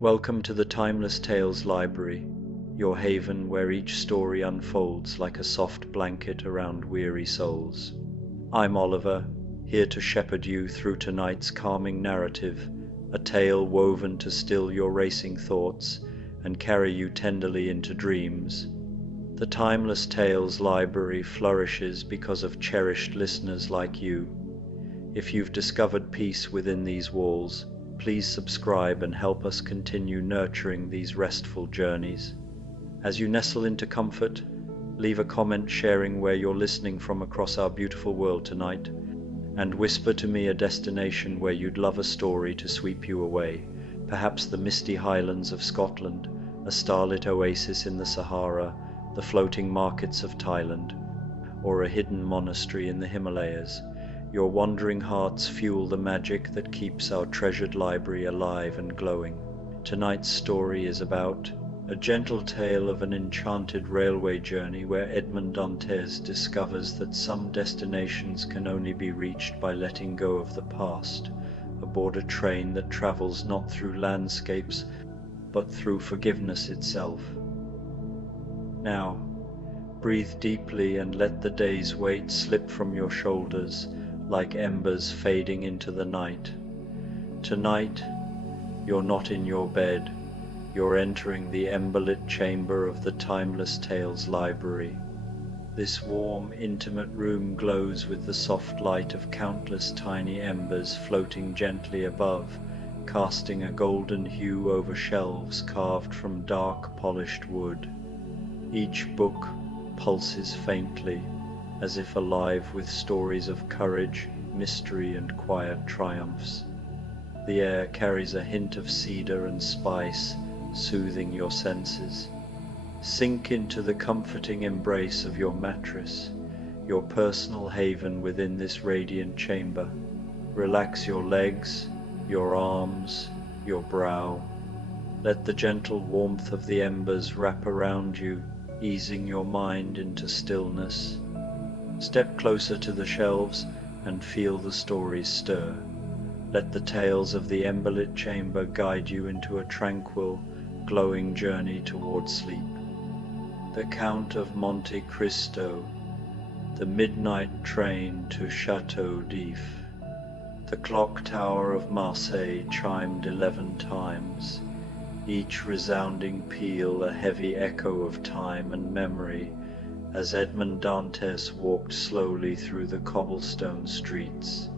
Welcome to the Timeless Tales Library, your haven where each story unfolds like a soft blanket around weary souls. I'm Oliver, here to shepherd you through tonight's calming narrative, a tale woven to still your racing thoughts and carry you tenderly into dreams. The Timeless Tales Library flourishes because of cherished listeners like you. If you've discovered peace within these walls, please subscribe and help us continue nurturing these restful journeys. As you nestle into comfort, leave a comment sharing where you're listening from across our beautiful world tonight, and whisper to me a destination where you'd love a story to sweep you away, perhaps the misty highlands of Scotland, a starlit oasis in the Sahara, the floating markets of Thailand, or a hidden monastery in the Himalayas. Your wandering hearts fuel the magic that keeps our treasured library alive and glowing. Tonight's story is about a gentle tale of an enchanted railway journey where Edmond Dantès discovers that some destinations can only be reached by letting go of the past, aboard a train that travels not through landscapes but through forgiveness itself. Now, breathe deeply and let the day's weight slip from your shoulders like embers fading into the night. Tonight, you're not in your bed, you're entering the emberlit chamber of the Timeless Tales Library. This warm, intimate room glows with the soft light of countless tiny embers floating gently above, casting a golden hue over shelves carved from dark, polished wood. Each book pulses faintly, as if alive with stories of courage, mystery, and quiet triumphs. The air carries a hint of cedar and spice, soothing your senses. Sink into the comforting embrace of your mattress, your personal haven within this radiant chamber. Relax your legs, your arms, your brow. Let the gentle warmth of the embers wrap around you, easing your mind into stillness. Step closer to the shelves and feel the stories stir. Let the tales of the emberlit chamber guide you into a tranquil, glowing journey towards sleep. The Count of Monte Cristo, the midnight train to Château. The clock tower of Marseille chimed 11 times, each resounding peal a heavy echo of time and memory, as Edmond Dantès walked slowly through the cobblestone streets.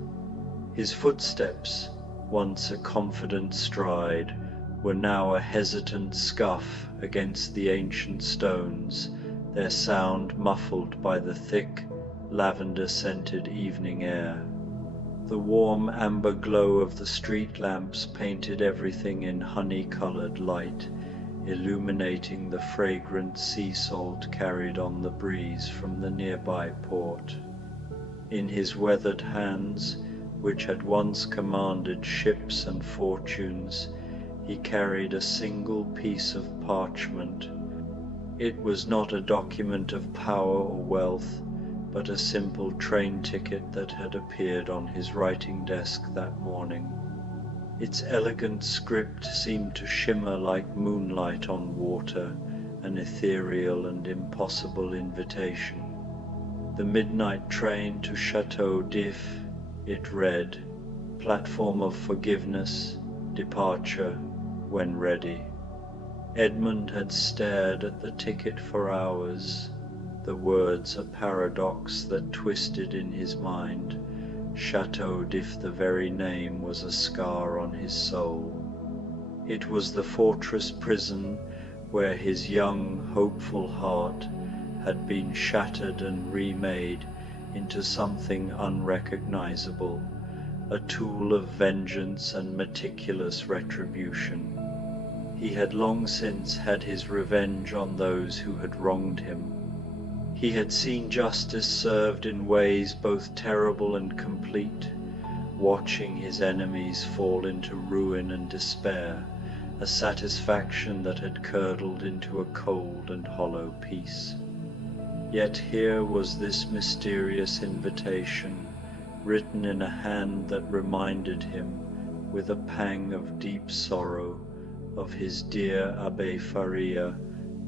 His footsteps, once a confident stride, were now a hesitant scuff against the ancient stones, their sound muffled by the thick, lavender-scented evening air. The warm amber glow of the street lamps painted everything in honey-colored light, illuminating the fragrant sea salt carried on the breeze from the nearby port. In his weathered hands, which had once commanded ships and fortunes, he carried a single piece of parchment. It was not a document of power or wealth, but a simple train ticket that had appeared on his writing desk that morning. Its elegant script seemed to shimmer like moonlight on water, an ethereal and impossible invitation. The midnight train to Château, it read, platform of forgiveness, departure when ready. Edmond had stared at the ticket for hours, the words a paradox that twisted in his mind. Château, the very name was a scar on his soul. It was the fortress prison where his young, hopeful heart had been shattered and remade into something unrecognizable, a tool of vengeance and meticulous retribution. He had long since had his revenge on those who had wronged him. He had seen justice served in ways both terrible and complete, watching his enemies fall into ruin and despair, a satisfaction that had curdled into a cold and hollow peace. Yet here was this mysterious invitation, written in a hand that reminded him, with a pang of deep sorrow, of his dear Abbé Faria,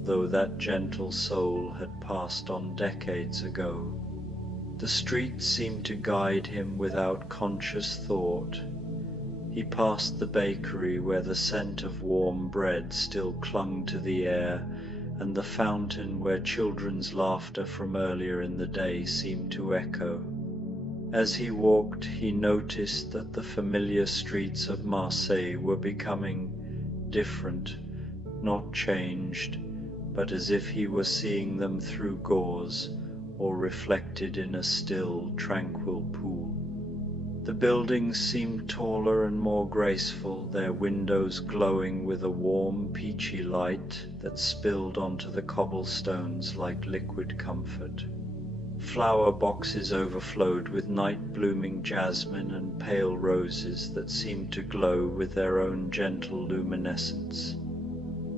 though that gentle soul had passed on decades ago. The street seemed to guide him without conscious thought. He passed the bakery where the scent of warm bread still clung to the air, and the fountain where children's laughter from earlier in the day seemed to echo. As he walked, he noticed that the familiar streets of Marseille were becoming different, not changed, but as if he were seeing them through gauze or reflected in a still, tranquil pool. The buildings seemed taller and more graceful, their windows glowing with a warm, peachy light that spilled onto the cobblestones like liquid comfort. Flower boxes overflowed with night-blooming jasmine and pale roses that seemed to glow with their own gentle luminescence.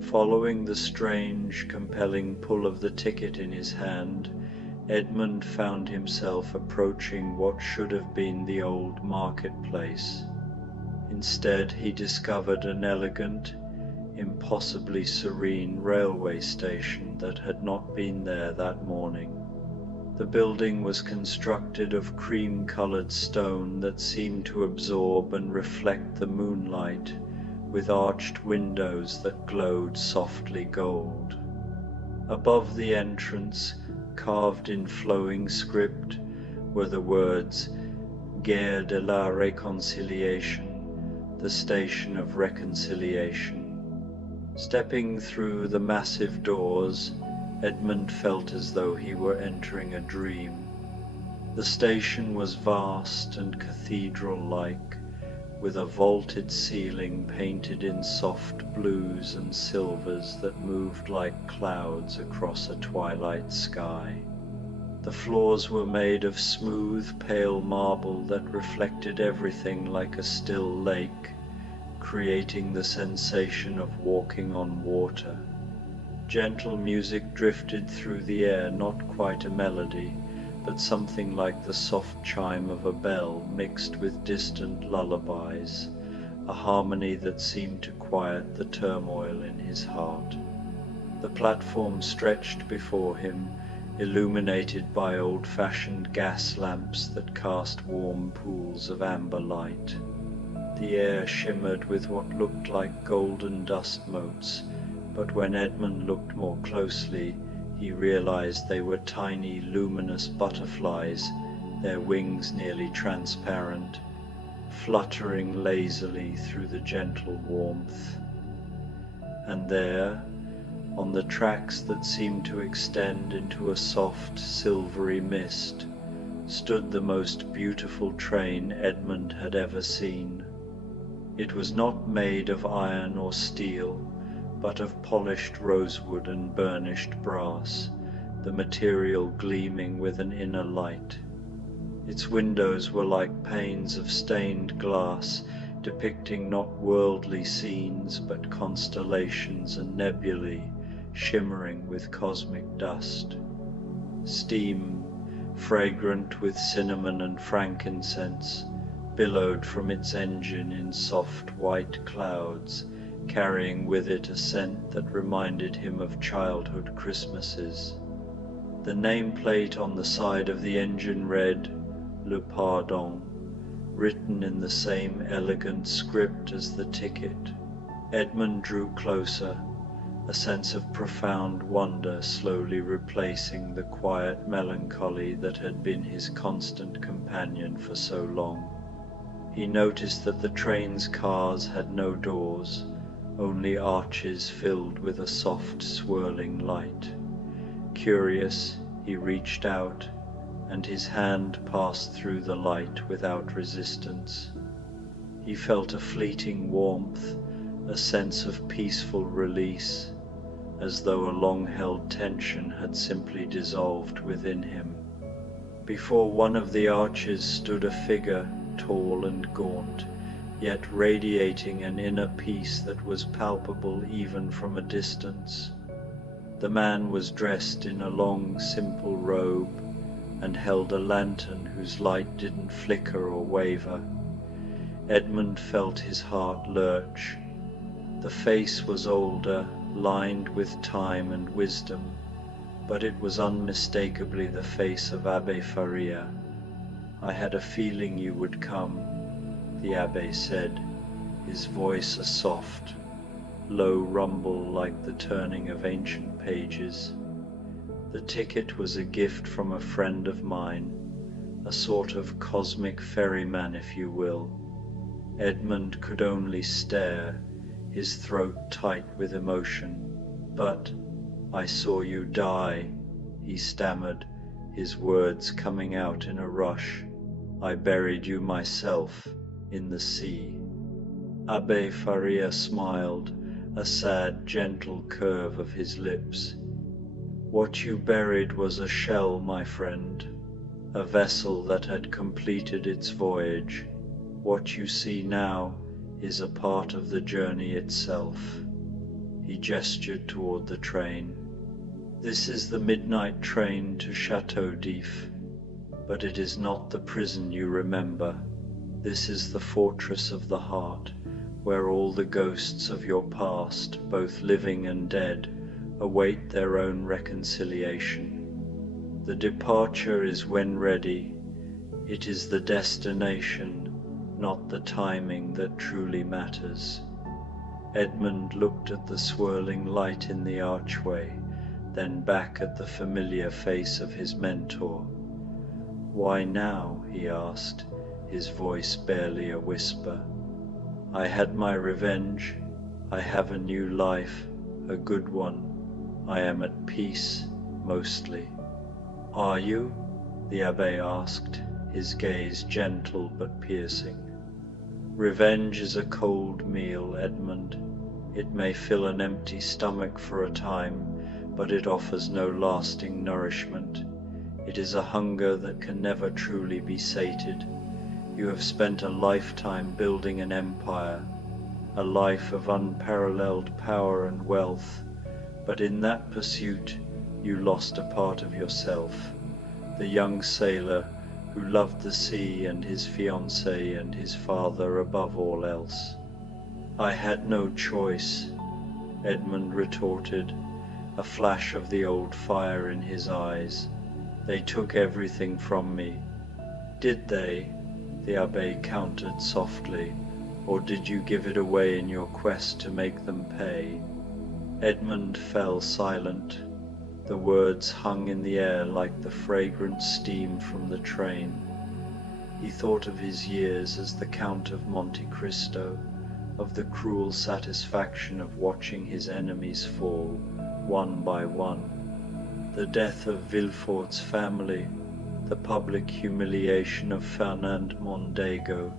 Following the strange, compelling pull of the ticket in his hand, Edmond found himself approaching what should have been the old marketplace. Instead, he discovered an elegant, impossibly serene railway station that had not been there that morning. The building was constructed of cream-colored stone that seemed to absorb and reflect the moonlight, with arched windows that glowed softly gold. Above the entrance, carved in flowing script, were the words Gare de la Réconciliation, the station of reconciliation. Stepping through the massive doors, Edmond felt as though he were entering a dream. The station was vast and cathedral-like, with a vaulted ceiling painted in soft blues and silvers that moved like clouds across a twilight sky. The floors were made of smooth, pale marble that reflected everything like a still lake, creating the sensation of walking on water. Gentle music drifted through the air, not quite a melody, but something like the soft chime of a bell mixed with distant lullabies, a harmony that seemed to quiet the turmoil in his heart. The platform stretched before him, illuminated by old-fashioned gas lamps that cast warm pools of amber light. The air shimmered with what looked like golden dust motes, but when Edmond looked more closely, he realized they were tiny, luminous butterflies, their wings nearly transparent, fluttering lazily through the gentle warmth. And there, on the tracks that seemed to extend into a soft, silvery mist, stood the most beautiful train Edmond had ever seen. It was not made of iron or steel, but of polished rosewood and burnished brass, the material gleaming with an inner light. Its windows were like panes of stained glass, depicting not worldly scenes, but constellations and nebulae, shimmering with cosmic dust. Steam, fragrant with cinnamon and frankincense, billowed from its engine in soft white clouds, carrying with it a scent that reminded him of childhood Christmases. The nameplate on the side of the engine read, Le Pardon, written in the same elegant script as the ticket. Edmond drew closer, a sense of profound wonder slowly replacing the quiet melancholy that had been his constant companion for so long. He noticed that the train's cars had no doors, only arches filled with a soft swirling light. Curious, he reached out, and his hand passed through the light without resistance. He felt a fleeting warmth, a sense of peaceful release, as though a long-held tension had simply dissolved within him. Before one of the arches stood a figure, tall and gaunt, yet radiating an inner peace that was palpable even from a distance. The man was dressed in a long, simple robe and held a lantern whose light didn't flicker or waver. Edmond felt his heart lurch. The face was older, lined with time and wisdom, but it was unmistakably the face of Abbé Faria. "I had a feeling you would come," the abbé said, his voice a soft, low rumble like the turning of ancient pages. "The ticket was a gift from a friend of mine, a sort of cosmic ferryman, if you will." Edmond could only stare, his throat tight with emotion. "But I saw you die," he stammered, his words coming out in a rush. "I buried you myself in the sea." Abbé Faria smiled, a sad, gentle curve of his lips. "What you buried was a shell, my friend, a vessel that had completed its voyage. What you see now is a part of the journey itself." He gestured toward the train. "This is the midnight train to Château d'If, but it is not the prison you remember. This is the fortress of the heart, where all the ghosts of your past, both living and dead, await their own reconciliation. The departure is when ready. It is the destination, not the timing, that truly matters." Edmond looked at the swirling light in the archway, then back at the familiar face of his mentor. "Why now?" he asked, his voice barely a whisper. "I had my revenge. I have a new life, a good one. I am at peace, mostly." "Are you?" the abbé asked, his gaze gentle but piercing. "Revenge is a cold meal, Edmond. It may fill an empty stomach for a time, but it offers no lasting nourishment. It is a hunger that can never truly be sated. You have spent a lifetime building an empire, a life of unparalleled power and wealth, but in that pursuit you lost a part of yourself, the young sailor who loved the sea and his fiancée and his father above all else." "I had no choice," Edmond retorted, a flash of the old fire in his eyes. "They took everything from me." "Did they?" the abbé countered softly. "Or did you give it away in your quest to make them pay?" Edmond fell silent. The words hung in the air like the fragrant steam from the train. He thought of his years as the Count of Monte Cristo, of the cruel satisfaction of watching his enemies fall, one by one. The death of Villefort's family, the public humiliation of Fernand Mondego,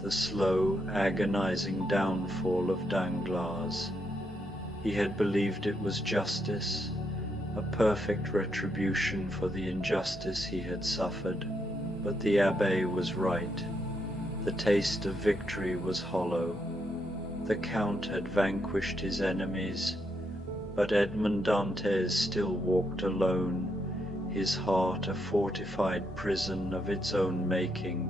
the slow, agonizing downfall of Danglars. He had believed it was justice, a perfect retribution for the injustice he had suffered. But the abbé was right. The taste of victory was hollow. The Count had vanquished his enemies, but Edmond Dantès still walked alone, his heart a fortified prison of its own making.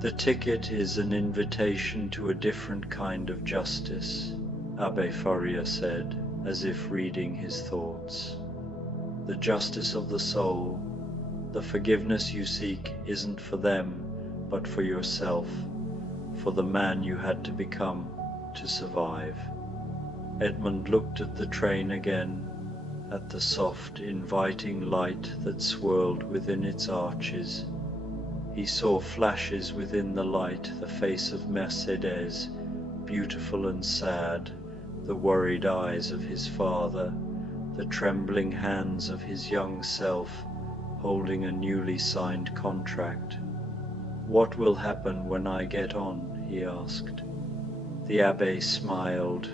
"The ticket is an invitation to a different kind of justice," Abbé Faria said, as if reading his thoughts. "The justice of the soul. The forgiveness you seek isn't for them, but for yourself, for the man you had to become to survive." Edmond looked at the train again, at the soft, inviting light that swirled within its arches. He saw flashes within the light the face of Mercédès, beautiful and sad, the worried eyes of his father, the trembling hands of his young self holding a newly signed contract. "What will happen when I get on?" he asked. The abbé smiled.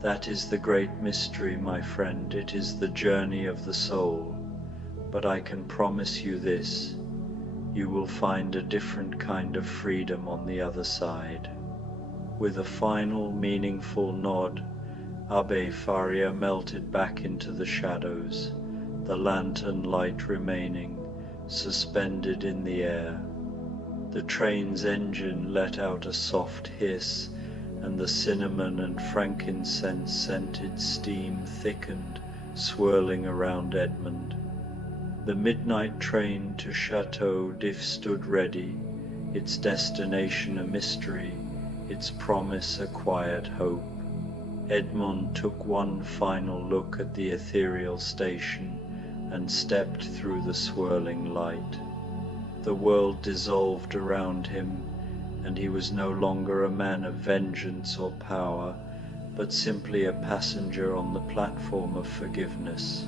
"That is the great mystery, my friend. It is the journey of the soul. But I can promise you this: you will find a different kind of freedom on the other side." With a final, meaningful nod, Abbé Faria melted back into the shadows, the lantern light remaining, suspended in the air. The train's engine let out a soft hiss, and the cinnamon and frankincense-scented steam thickened, swirling around Edmond. The midnight train to Château d'If stood ready, its destination a mystery, its promise a quiet hope. Edmond took one final look at the ethereal station and stepped through the swirling light. The world dissolved around him, and he was no longer a man of vengeance or power, but simply a passenger on the platform of forgiveness.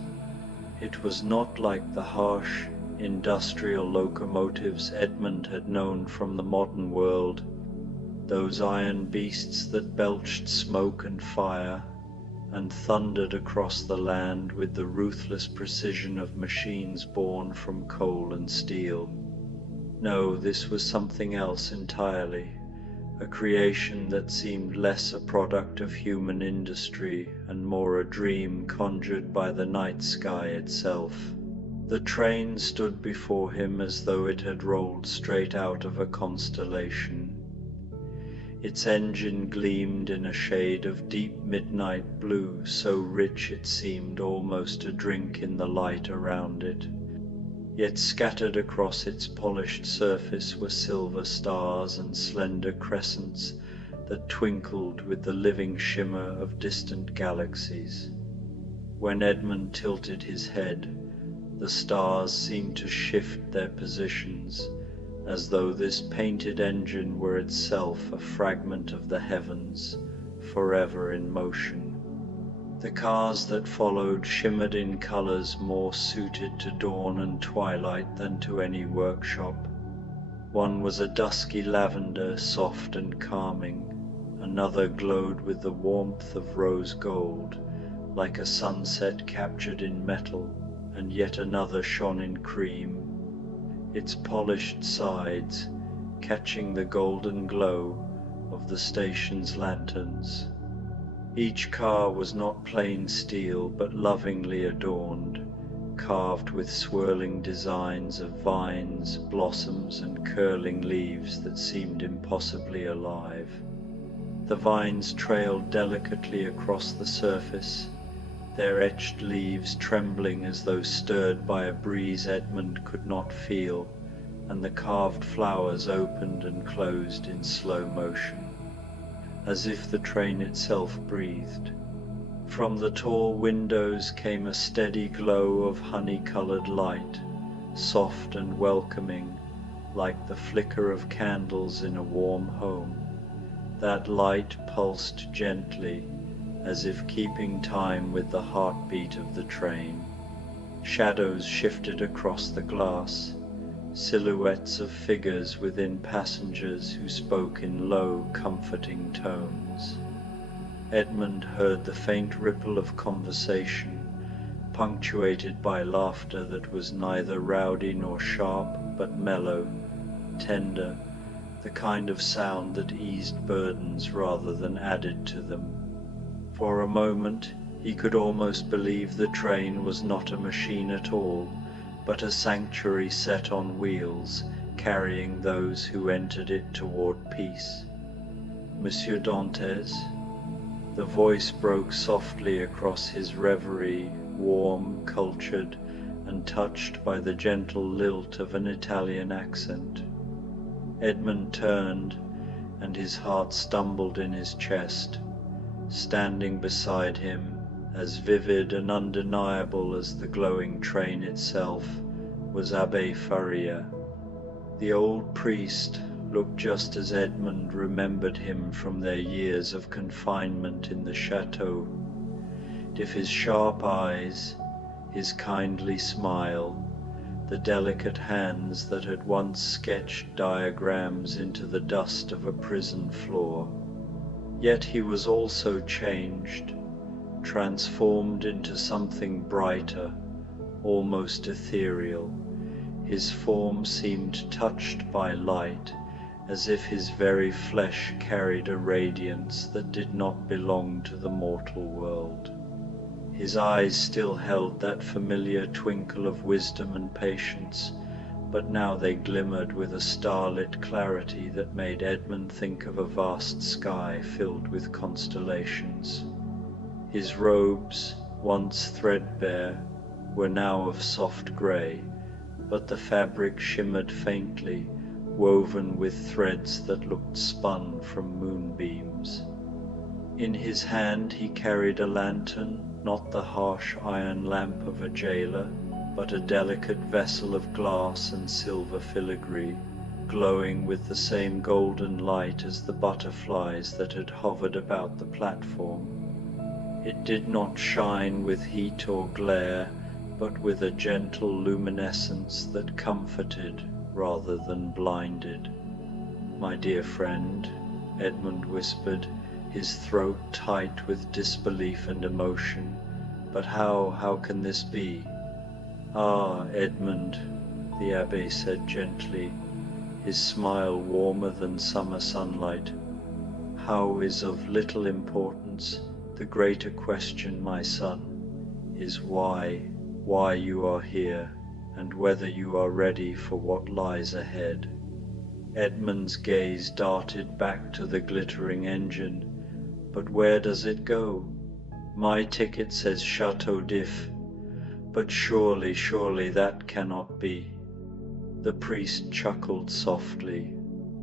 It was not like the harsh, industrial locomotives Edmond had known from the modern world, those iron beasts that belched smoke and fire, and thundered across the land with the ruthless precision of machines born from coal and steel. No, this was something else entirely, a creation that seemed less a product of human industry and more a dream conjured by the night sky itself. The train stood before him as though it had rolled straight out of a constellation. Its engine gleamed in a shade of deep midnight blue, so rich it seemed almost a drink in the light around it. Yet scattered across its polished surface were silver stars and slender crescents that twinkled with the living shimmer of distant galaxies. When Edmond tilted his head, the stars seemed to shift their positions, as though this painted engine were itself a fragment of the heavens, forever in motion. The cars that followed shimmered in colors more suited to dawn and twilight than to any workshop. One was a dusky lavender, soft and calming. Another glowed with the warmth of rose gold, like a sunset captured in metal, and yet another shone in cream, its polished sides catching the golden glow of the station's lanterns. Each car was not plain steel, but lovingly adorned, carved with swirling designs of vines, blossoms, and curling leaves that seemed impossibly alive. The vines trailed delicately across the surface, their etched leaves trembling as though stirred by a breeze Edmond could not feel, and the carved flowers opened and closed in slow motion, as if the train itself breathed. From the tall windows came a steady glow of honey-colored light, soft and welcoming, like the flicker of candles in a warm home. That light pulsed gently, as if keeping time with the heartbeat of the train. Shadows shifted across the glass, silhouettes of figures within passengers who spoke in low, comforting tones. Edmond heard the faint ripple of conversation, punctuated by laughter that was neither rowdy nor sharp, but mellow, tender, the kind of sound that eased burdens rather than added to them. For a moment, he could almost believe the train was not a machine at all, but a sanctuary set on wheels, carrying those who entered it toward peace. Monsieur Dantès? The voice broke softly across his reverie, warm, cultured, and touched by the gentle lilt of an Italian accent. Edmond turned, and his heart stumbled in his chest. Standing beside him, as vivid and undeniable as the glowing train itself, was Abbé Faria. The old priest looked just as Edmond remembered him from their years of confinement in the château. If his sharp eyes, his kindly smile, the delicate hands that had once sketched diagrams into the dust of a prison floor. Yet he was also changed, transformed into something brighter, almost ethereal. His form seemed touched by light, as if his very flesh carried a radiance that did not belong to the mortal world. His eyes still held that familiar twinkle of wisdom and patience, but now they glimmered with a starlit clarity that made Edmund think of a vast sky filled with constellations. His robes, once threadbare, were now of soft grey, but the fabric shimmered faintly, woven with threads that looked spun from moonbeams. In his hand he carried a lantern, not the harsh iron lamp of a jailer, but a delicate vessel of glass and silver filigree, glowing with the same golden light as the butterflies that had hovered about the platform. It did not shine with heat or glare, but with a gentle luminescence that comforted rather than blinded. "My dear friend," Edmund whispered, his throat tight with disbelief and emotion, "but how can this be?" "Ah, Edmund," the Abbé said gently, his smile warmer than summer sunlight, "how is of little importance. The greater question, my son, is why you are here, and whether you are ready for what lies ahead." Edmund's gaze darted back to the glittering engine. "But where does it go? My ticket says Château d'If, but surely that cannot be." The priest chuckled softly,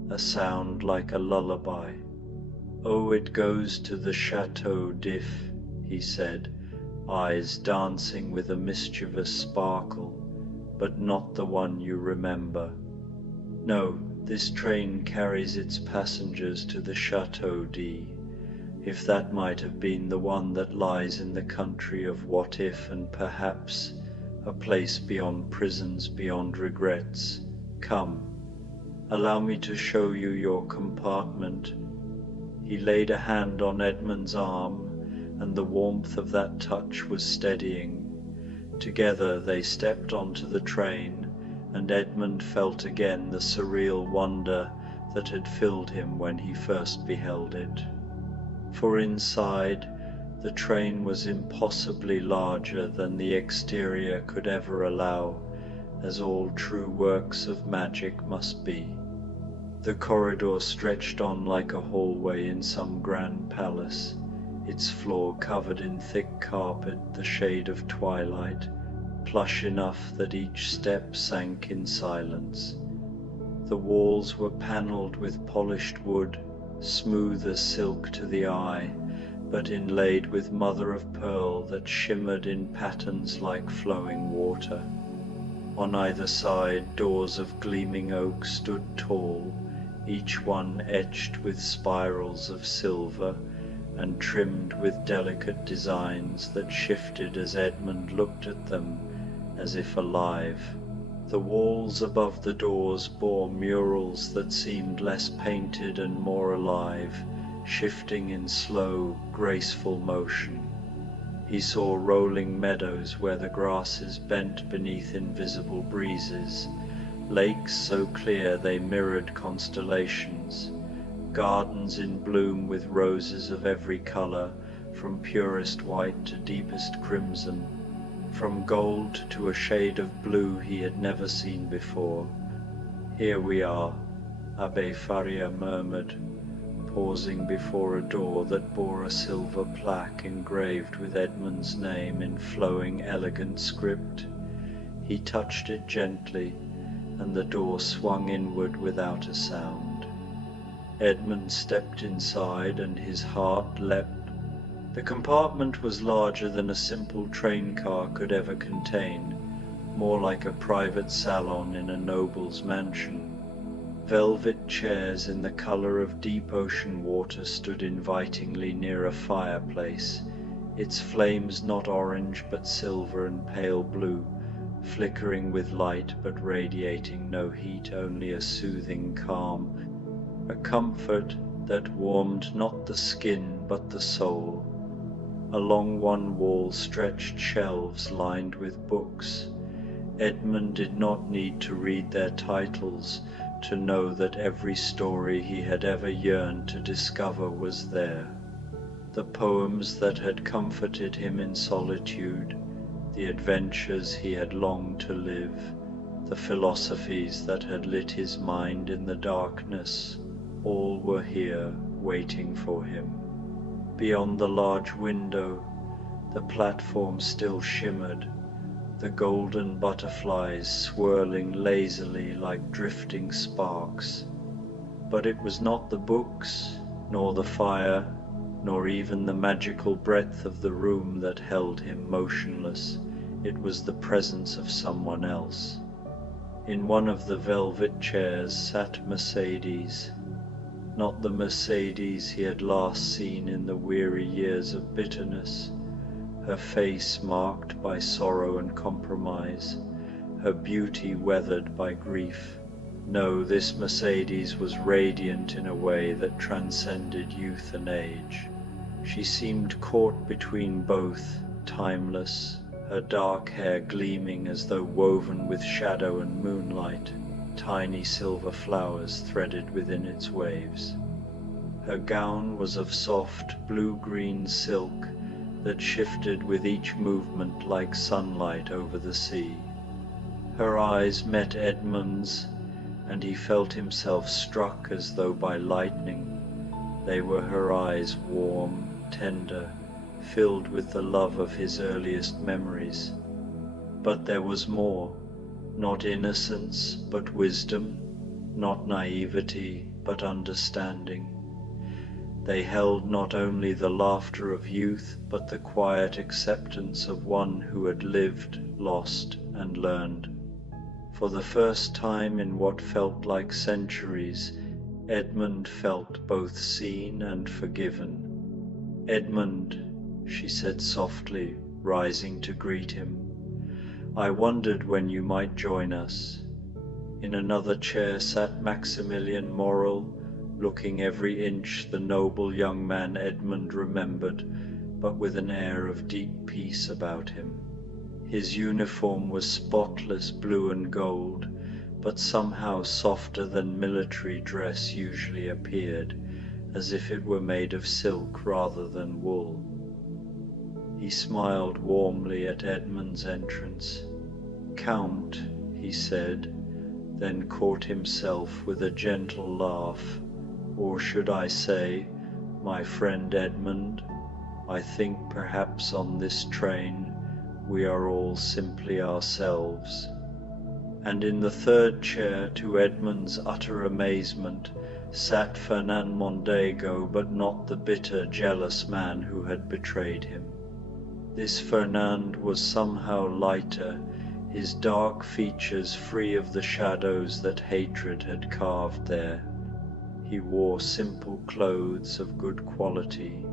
a sound like a lullaby. "Oh, it goes to the Château d'If," he said, eyes dancing with a mischievous sparkle, "but not the one you remember. No, this train carries its passengers to the Château d'If, if that might have been the one that lies in the country of what if, and perhaps a place beyond prisons, beyond regrets. Come, allow me to show you your compartment." He laid a hand on Edmund's arm, and the warmth of that touch was steadying. Together they stepped onto the train, and Edmund felt again the surreal wonder that had filled him when he first beheld it. For inside, the train was impossibly larger than the exterior could ever allow, as all true works of magic must be. The corridor stretched on like a hallway in some grand palace, its floor covered in thick carpet the shade of twilight, plush enough that each step sank in silence. The walls were panelled with polished wood, smooth as silk to the eye, but inlaid with mother-of-pearl that shimmered in patterns like flowing water. On either side, doors of gleaming oak stood tall, each one etched with spirals of silver and trimmed with delicate designs that shifted as Edmund looked at them, as if alive. The walls above the doors bore murals that seemed less painted and more alive, shifting in slow, graceful motion. He saw rolling meadows where the grasses bent beneath invisible breezes, lakes so clear they mirrored constellations, gardens in bloom with roses of every color, from purest white to deepest crimson, from gold to a shade of blue he had never seen before. "Here we are," Abbé Faria murmured, pausing before a door that bore a silver plaque engraved with Edmund's name in flowing, elegant script. He touched it gently, and the door swung inward without a sound. Edmund stepped inside, and his heart leapt. The compartment was larger than a simple train car could ever contain, more like a private salon in a noble's mansion. Velvet chairs in the color of deep ocean water stood invitingly near a fireplace, its flames not orange but silver and pale blue, flickering with light but radiating no heat, only a soothing calm, a comfort that warmed not the skin but the soul. Along one wall stretched shelves lined with books. Edmund did not need to read their titles to know that every story he had ever yearned to discover was there. The poems that had comforted him in solitude, the adventures he had longed to live, the philosophies that had lit his mind in the darkness, all were here waiting for him. Beyond the large window, the platform still shimmered, the golden butterflies swirling lazily like drifting sparks. But it was not the books, nor the fire, nor even the magical breadth of the room that held him motionless. It was the presence of someone else. In one of the velvet chairs sat Mercedes, not the Mercedes he had last seen in the weary years of bitterness, her face marked by sorrow and compromise, her beauty weathered by grief. No, this Mercedes was radiant in a way that transcended youth and age. She seemed caught between both, timeless, her dark hair gleaming as though woven with shadow and moonlight, tiny silver flowers threaded within its waves. Her gown was of soft blue-green silk that shifted with each movement like sunlight over the sea. Her eyes met Edmond's, and he felt himself struck as though by lightning. They were her eyes, warm, tender, filled with the love of his earliest memories. But there was more, not innocence, but wisdom, not naivety, but understanding. They held not only the laughter of youth, but the quiet acceptance of one who had lived, lost, and learned. For the first time in what felt like centuries, Edmond felt both seen and forgiven. "Edmond," she said softly, rising to greet him, "I wondered when you might join us." In another chair sat Maximilian Morrel, looking every inch the noble young man Edmond remembered, but with an air of deep peace about him. His uniform was spotless blue and gold, but somehow softer than military dress usually appeared, as if it were made of silk rather than wool. He smiled warmly at Edmond's entrance. "Count," he said, then caught himself with a gentle laugh. "Or should I say, my friend Edmond, I think perhaps on this train we are all simply ourselves." And in the third chair, to Edmond's utter amazement, sat Fernand Mondego, but not the bitter, jealous man who had betrayed him. This Fernand was somehow lighter, his dark features free of the shadows that hatred had carved there. He wore simple clothes of good quality,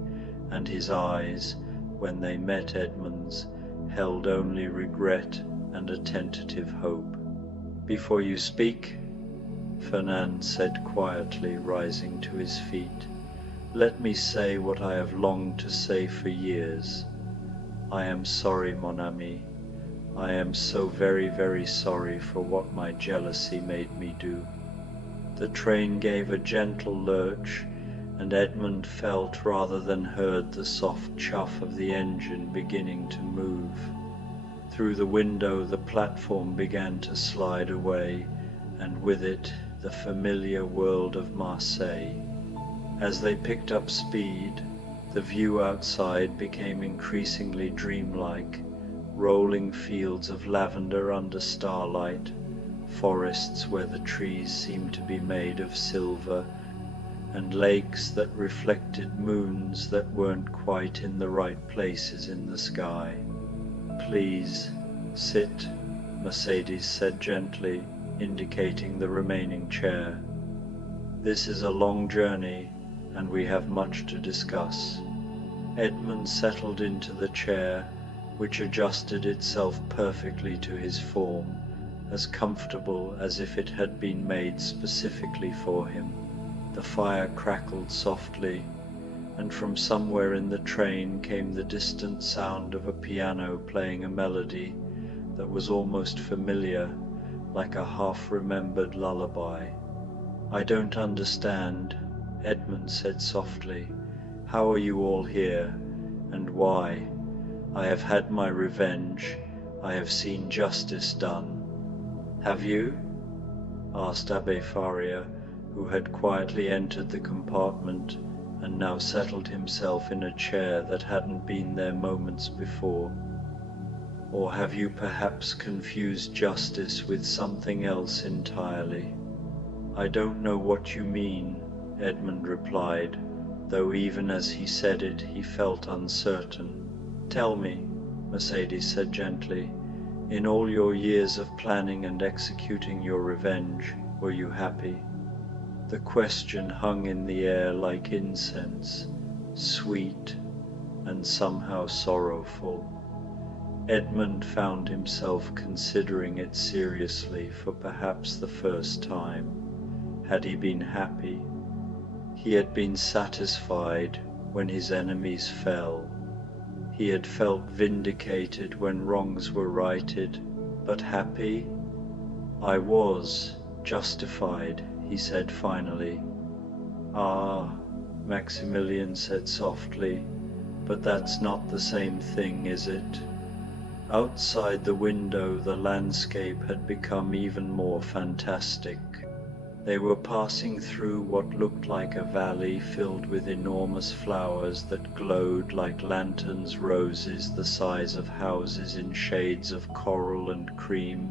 and his eyes, when they met Edmond's, held only regret and a tentative hope. "Before you speak," Fernand said quietly, rising to his feet, "let me say what I have longed to say for years. I am sorry, mon ami. I am so very, very sorry for what my jealousy made me do." The train gave a gentle lurch, and Edmond felt rather than heard the soft chuff of the engine beginning to move. Through the window the platform began to slide away, and with it the familiar world of Marseille. As they picked up speed, the view outside became increasingly dreamlike, rolling fields of lavender under starlight, forests where the trees seemed to be made of silver, and lakes that reflected moons that weren't quite in the right places in the sky. "Please, sit," Mercedes said gently, indicating the remaining chair. "This is a long journey, and we have much to discuss." Edmond settled into the chair, which adjusted itself perfectly to his form, as comfortable as if it had been made specifically for him. The fire crackled softly, and from somewhere in the train came the distant sound of a piano playing a melody that was almost familiar, like a half-remembered lullaby. "I don't understand," Edmond said softly. "How are you all here, and why? I have had my revenge. I have seen justice done." "Have you?" asked Abbe Faria, who had quietly entered the compartment and now settled himself in a chair that hadn't been there moments before. "Or have you perhaps confused justice with something else entirely?" "I don't know what you mean," Edmond replied, though even as he said it he felt uncertain. "Tell me," Mercedes said gently, "in all your years of planning and executing your revenge, were you happy?" The question hung in the air like incense, sweet and somehow sorrowful. Edmond found himself considering it seriously for perhaps the first time. Had he been happy? He had been satisfied when his enemies fell. He had felt vindicated when wrongs were righted, but happy? "I was justified," he said finally. "Ah," Maximilian said softly, "but that's not the same thing, is it?" Outside the window the landscape had become even more fantastic. They were passing through what looked like a valley filled with enormous flowers that glowed like lanterns, roses the size of houses in shades of coral and cream,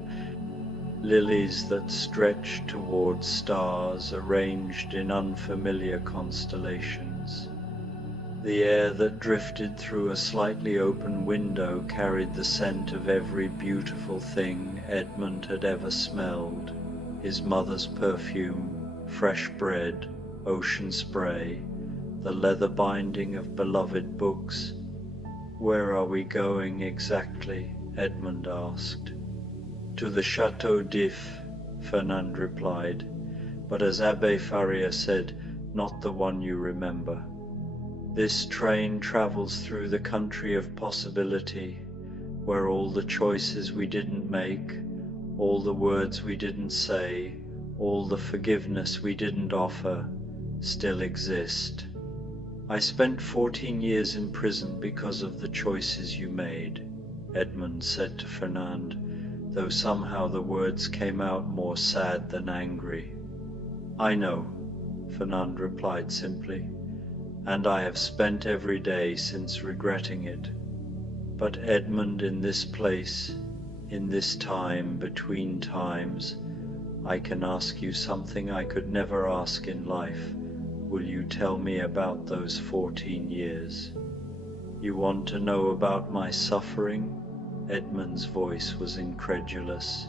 lilies that stretched towards stars arranged in unfamiliar constellations. The air that drifted through a slightly open window carried the scent of every beautiful thing Edmond had ever smelled: his mother's perfume, fresh bread, ocean spray, the leather binding of beloved books. "Where are we going exactly?" Edmond asked. "To the Château d'If," Fernand replied, but as Abbe Faria said, not the one you remember. "This train travels through the country of possibility, where all the choices we didn't make, all the words we didn't say, all the forgiveness we didn't offer, still exist. I spent 14 years in prison because of the choices you made," Edmond said to Fernand, though somehow the words came out more sad than angry. "I know," Fernand replied simply, "and I have spent every day since regretting it. But Edmond, in this place, in this time between times, I can ask you something I could never ask in life. Will you tell me about those 14 years? You want to know about my suffering?" Edmond's voice was incredulous.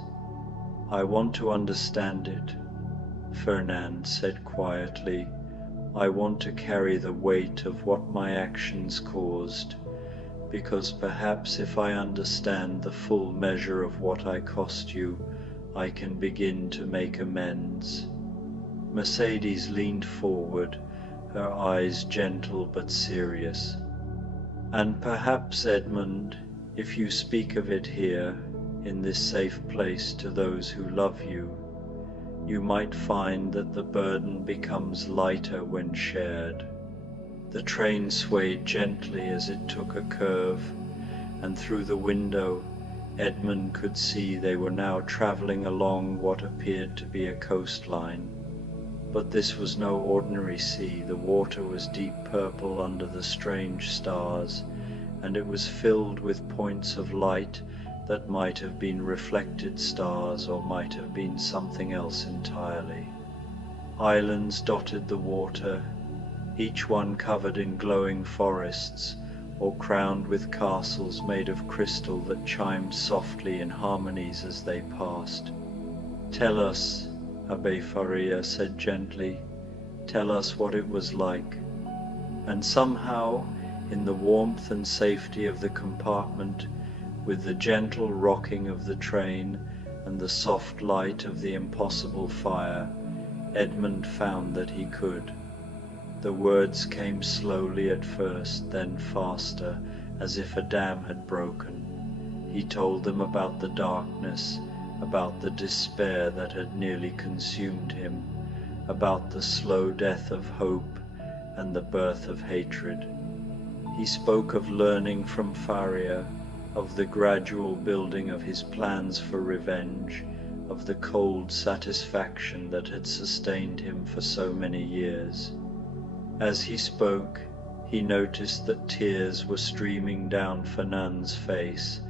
"I want to understand it," Fernand said quietly. "I want to carry the weight of what my actions caused, because perhaps if I understand the full measure of what I cost you, I can begin to make amends." Mercedes leaned forward, her eyes gentle but serious. "And perhaps, Edmond, if you speak of it here, in this safe place to those who love you, you might find that the burden becomes lighter when shared." The train swayed gently as it took a curve, and through the window Edmond could see they were now traveling along what appeared to be a coastline. But this was no ordinary sea. The water was deep purple under the strange stars, and it was filled with points of light that might have been reflected stars or might have been something else entirely. Islands dotted the water, each one covered in glowing forests or crowned with castles made of crystal that chimed softly in harmonies as they passed. "Tell us," Abbe Faria said gently, "tell us what it was like." And somehow, in the warmth and safety of the compartment, with the gentle rocking of the train and the soft light of the impossible fire, Edmond found that he could. The words came slowly at first, then faster, as if a dam had broken. He told them about the darkness, about the despair that had nearly consumed him, about the slow death of hope and the birth of hatred. He spoke of learning from Faria, of the gradual building of his plans for revenge, of the cold satisfaction that had sustained him for so many years. As he spoke, he noticed that tears were streaming down Fernand's face,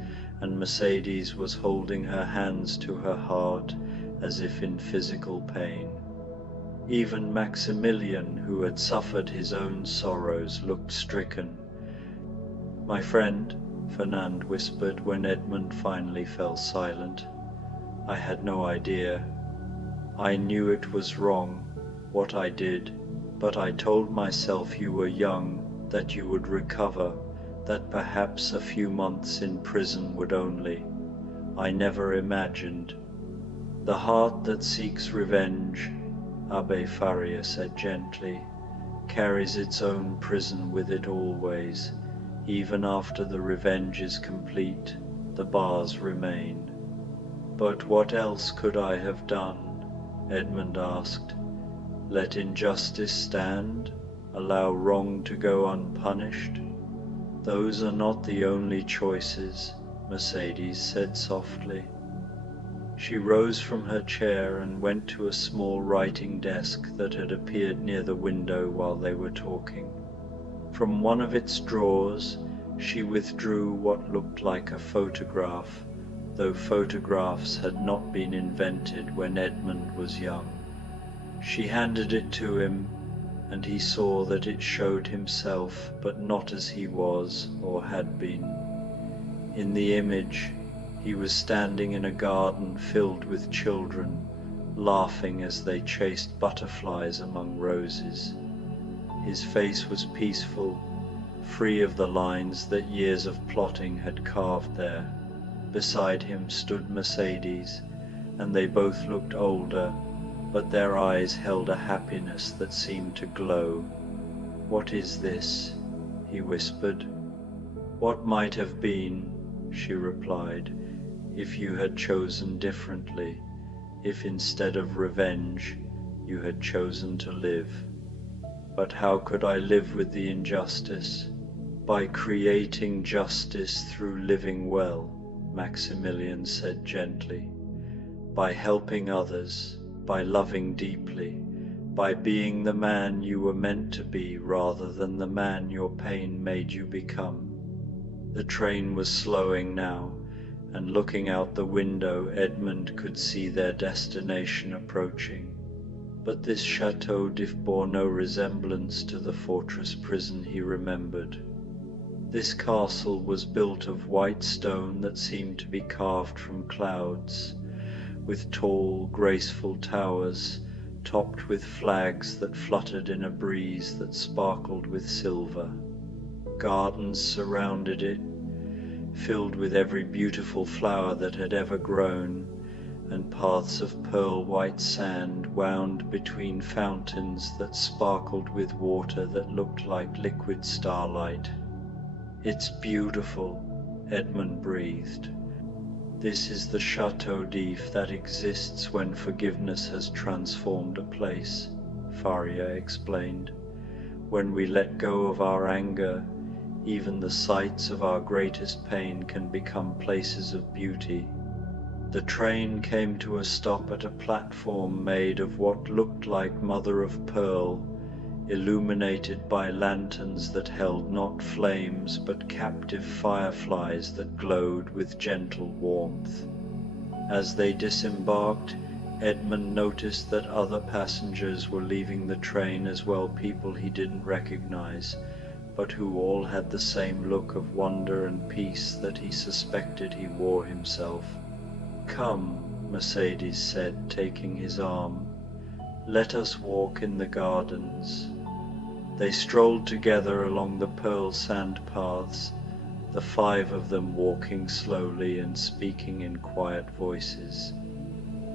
and Mercedes was holding her hands to her heart as if in physical pain. Even Maximilian, who had suffered his own sorrows, looked stricken. "My friend," Fernand whispered when Edmond finally fell silent, "I had no idea. I knew it was wrong, what I did, but I told myself you were young, that you would recover, that perhaps a few months in prison would only. I never imagined." "The heart that seeks revenge," Abbe Faria said gently, "carries its own prison with it always. Even after the revenge is complete, the bars remain." "But what else could I have done?" Edmond asked. "Let injustice stand? Allow wrong to go unpunished?" "Those are not the only choices," Mercedes said softly. She rose from her chair and went to a small writing desk that had appeared near the window while they were talking. From one of its drawers, she withdrew what looked like a photograph, though photographs had not been invented when Edmond was young. She handed it to him, and he saw that it showed himself, but not as he was or had been. In the image, he was standing in a garden filled with children, laughing as they chased butterflies among roses. His face was peaceful, free of the lines that years of plotting had carved there. Beside him stood Mercedes, and they both looked older, but their eyes held a happiness that seemed to glow. "What is this?" he whispered. "What might have been," she replied, "if you had chosen differently, if instead of revenge you had chosen to live." "But how could I live with the injustice?" "By creating justice through living well," Maximilian said gently. "By helping others, by loving deeply, by being the man you were meant to be rather than the man your pain made you become." The train was slowing now, and looking out the window, Edmond could see their destination approaching. But this Château bore no resemblance to the fortress prison he remembered. This castle was built of white stone that seemed to be carved from clouds, with tall, graceful towers, topped with flags that fluttered in a breeze that sparkled with silver. Gardens surrounded it, filled with every beautiful flower that had ever grown, and paths of pearl-white sand wound between fountains that sparkled with water that looked like liquid starlight. "It's beautiful," Edmond breathed. "This is the Château d'If that exists when forgiveness has transformed a place," Faria explained. "When we let go of our anger, even the sites of our greatest pain can become places of beauty." The train came to a stop at a platform made of what looked like mother of pearl, illuminated by lanterns that held not flames but captive fireflies that glowed with gentle warmth. As they disembarked, Edmond noticed that other passengers were leaving the train as well, people he didn't recognize, but who all had the same look of wonder and peace that he suspected he wore himself. "Come," Mercedes said, taking his arm. "Let us walk in the gardens." They strolled together along the pearl sand paths, the five of them walking slowly and speaking in quiet voices.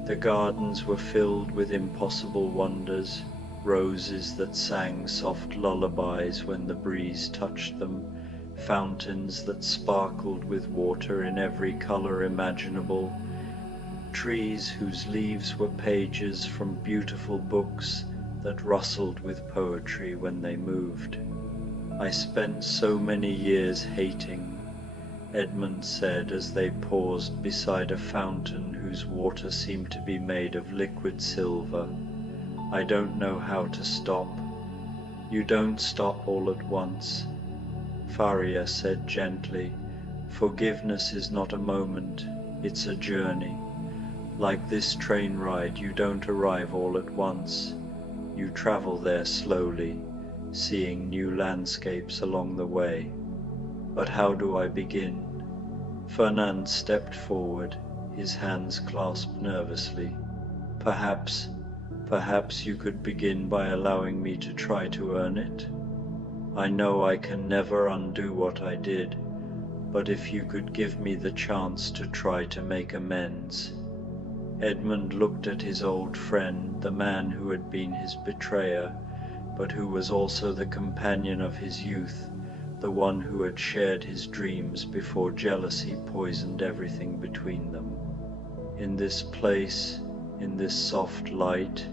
The gardens were filled with impossible wonders, roses that sang soft lullabies when the breeze touched them, fountains that sparkled with water in every color imaginable, trees whose leaves were pages from beautiful books that rustled with poetry when they moved. "I spent so many years hating. Edmond said as they paused beside a fountain whose water seemed to be made of liquid silver. I don't know how to stop. You don't stop all at once, Faria said gently. Forgiveness is not a moment, it's a journey. Like this train ride, you don't arrive all at once. You travel there slowly, seeing new landscapes along the way. But how do I begin? Fernand stepped forward, his hands clasped nervously. Perhaps you could begin by allowing me to try to earn it? I know I can never undo what I did, but if you could give me the chance to try to make amends. Edmond looked at his old friend, the man who had been his betrayer, but who was also the companion of his youth, the one who had shared his dreams before jealousy poisoned everything between them. In this place, in this soft light,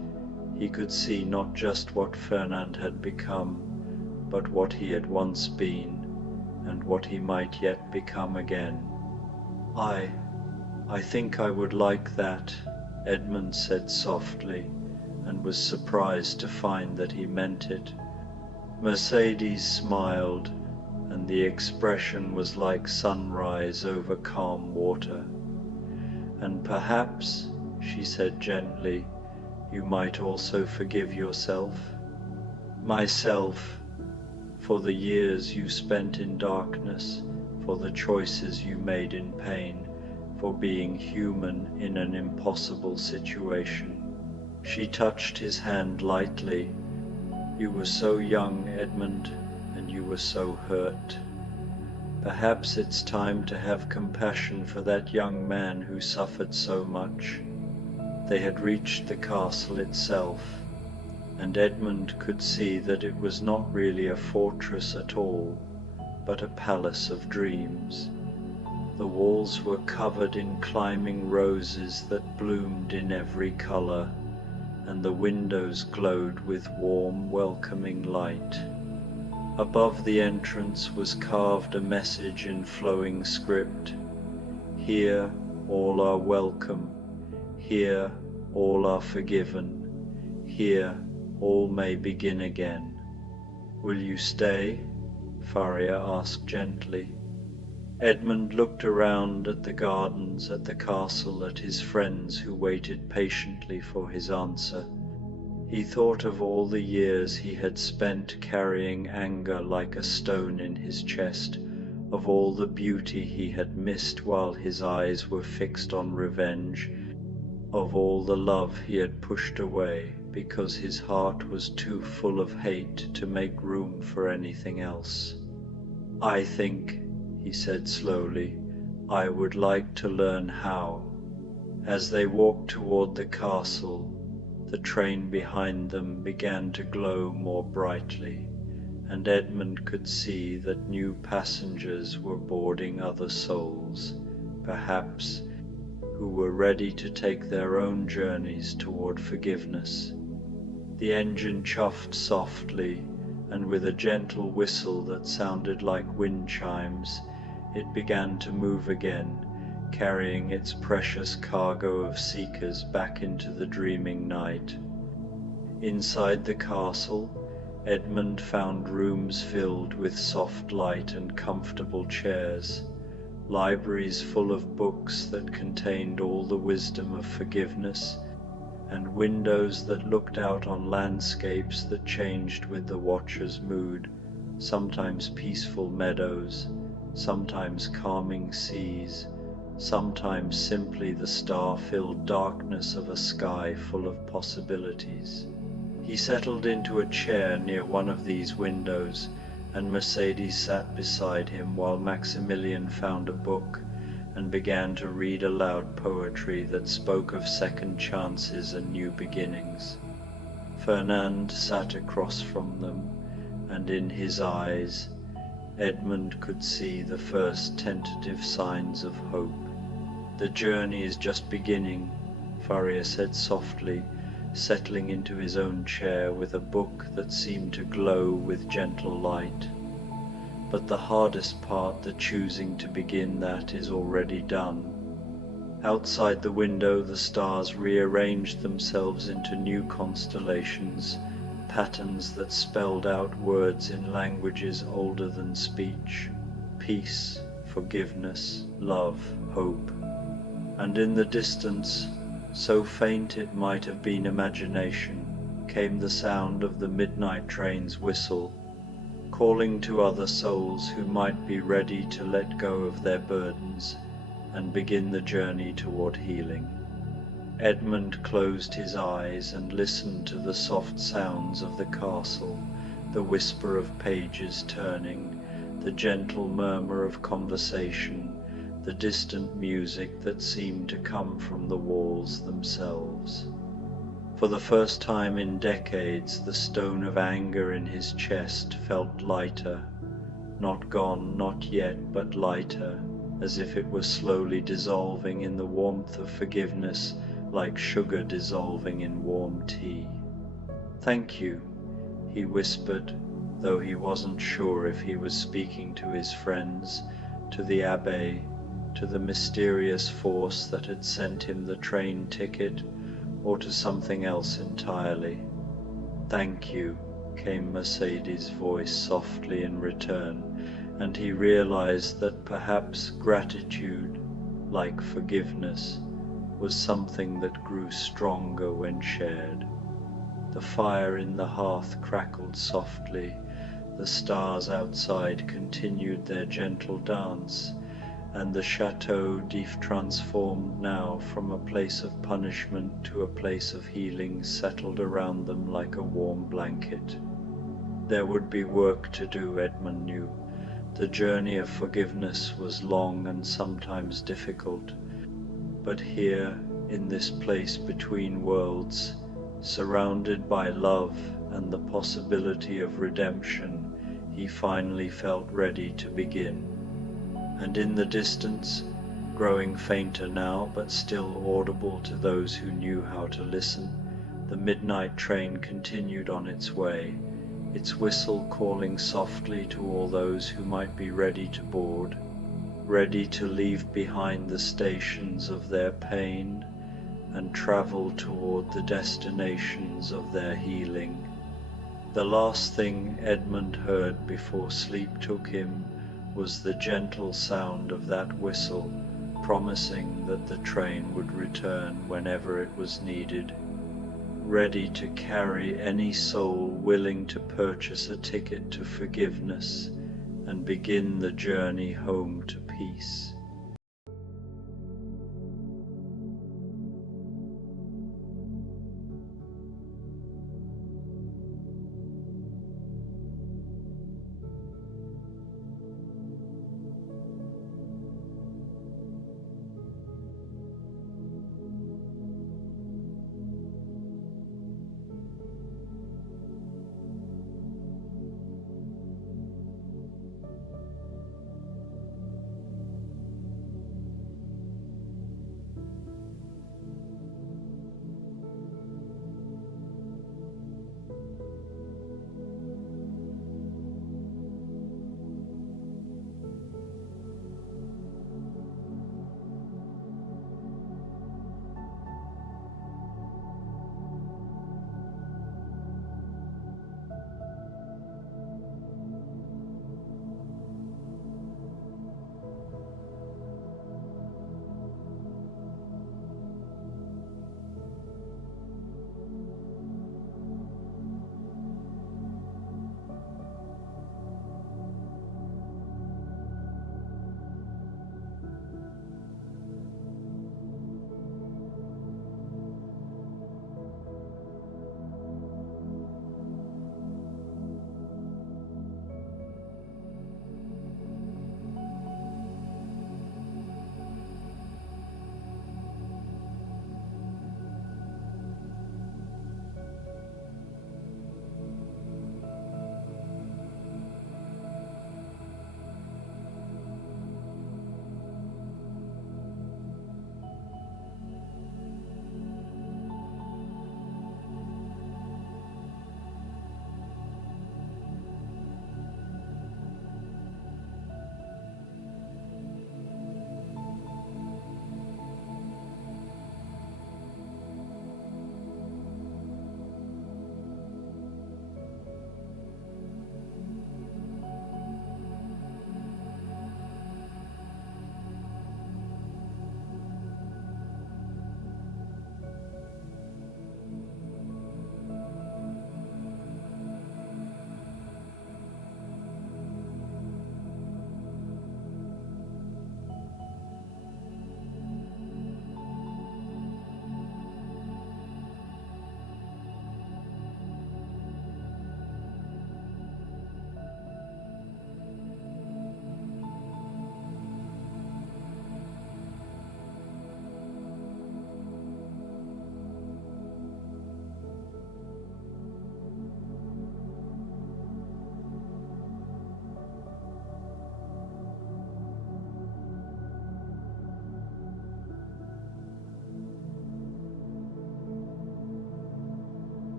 he could see not just what Fernand had become, but what he had once been, and what he might yet become again. I think I would like that, Edmond said softly, and was surprised to find that he meant it. Mercedes smiled, and the expression was like sunrise over calm water. And perhaps, she said gently, you might also forgive yourself. Myself, for the years you spent in darkness, for the choices you made in pain, for being human in an impossible situation. She touched his hand lightly. You were so young, Edmond, and you were so hurt. Perhaps it's time to have compassion for that young man who suffered so much. They had reached the castle itself, and Edmond could see that it was not really a fortress at all, but a palace of dreams. The walls were covered in climbing roses that bloomed in every color, and the windows glowed with warm, welcoming light. Above the entrance was carved a message in flowing script. Here all are welcome. Here all are forgiven. Here all may begin again. Will you stay? Faria asked gently. Edmond looked around at the gardens, at the castle, at his friends who waited patiently for his answer. He thought of all the years he had spent carrying anger like a stone in his chest, of all the beauty he had missed while his eyes were fixed on revenge, of all the love he had pushed away because his heart was too full of hate to make room for anything else. I think, he said slowly, I would like to learn how. As they walked toward the castle, the train behind them began to glow more brightly, and Edmond could see that new passengers were boarding other souls, perhaps, who were ready to take their own journeys toward forgiveness. The engine chuffed softly, and with a gentle whistle that sounded like wind chimes, it began to move again, carrying its precious cargo of seekers back into the dreaming night. Inside the castle, Edmond found rooms filled with soft light and comfortable chairs, libraries full of books that contained all the wisdom of forgiveness, and windows that looked out on landscapes that changed with the watcher's mood, sometimes peaceful meadows, sometimes calming seas, sometimes simply the star-filled darkness of a sky full of possibilities. He settled into a chair near one of these windows, and Mercedes sat beside him while Maximilian found a book and began to read aloud poetry that spoke of second chances and new beginnings. Fernand sat across from them, and in his eyes, Edmond could see the first tentative signs of hope. The journey is just beginning, Faria said softly, settling into his own chair with a book that seemed to glow with gentle light. but the hardest part, the choosing to begin that, is already done. Outside the window, the stars rearranged themselves into new constellations, patterns that spelled out words in languages older than speech: peace, forgiveness, love, hope. And in the distance, so faint it might have been imagination, came the sound of the midnight train's whistle, calling to other souls who might be ready to let go of their burdens and begin the journey toward healing. Edmond closed his eyes and listened to the soft sounds of the castle, the whisper of pages turning, the gentle murmur of conversation, the distant music that seemed to come from the walls themselves. For the first time in decades, the stone of anger in his chest felt lighter, not gone, not yet, but lighter, as if it were slowly dissolving in the warmth of forgiveness, like sugar dissolving in warm tea. "Thank you," he whispered, though he wasn't sure if he was speaking to his friends, to the abbé, to the mysterious force that had sent him the train ticket, or to something else entirely. "Thank you," came Mercedes' voice softly in return, and he realized that perhaps gratitude, like forgiveness, was something that grew stronger when shared. The fire in the hearth crackled softly, the stars outside continued their gentle dance, and the Château d'If, transformed now from a place of punishment to a place of healing, settled around them like a warm blanket. There would be work to do, Edmond knew. The journey of forgiveness was long and sometimes difficult, but here, in this place between worlds, surrounded by love and the possibility of redemption, he finally felt ready to begin. And in the distance, growing fainter now but still audible to those who knew how to listen, the midnight train continued on its way, its whistle calling softly to all those who might be ready to board, ready to leave behind the stations of their pain and travel toward the destinations of their healing. The last thing Edmond heard before sleep took him was the gentle sound of that whistle, promising that the train would return whenever it was needed, ready to carry any soul willing to purchase a ticket to forgiveness and begin the journey home to peace.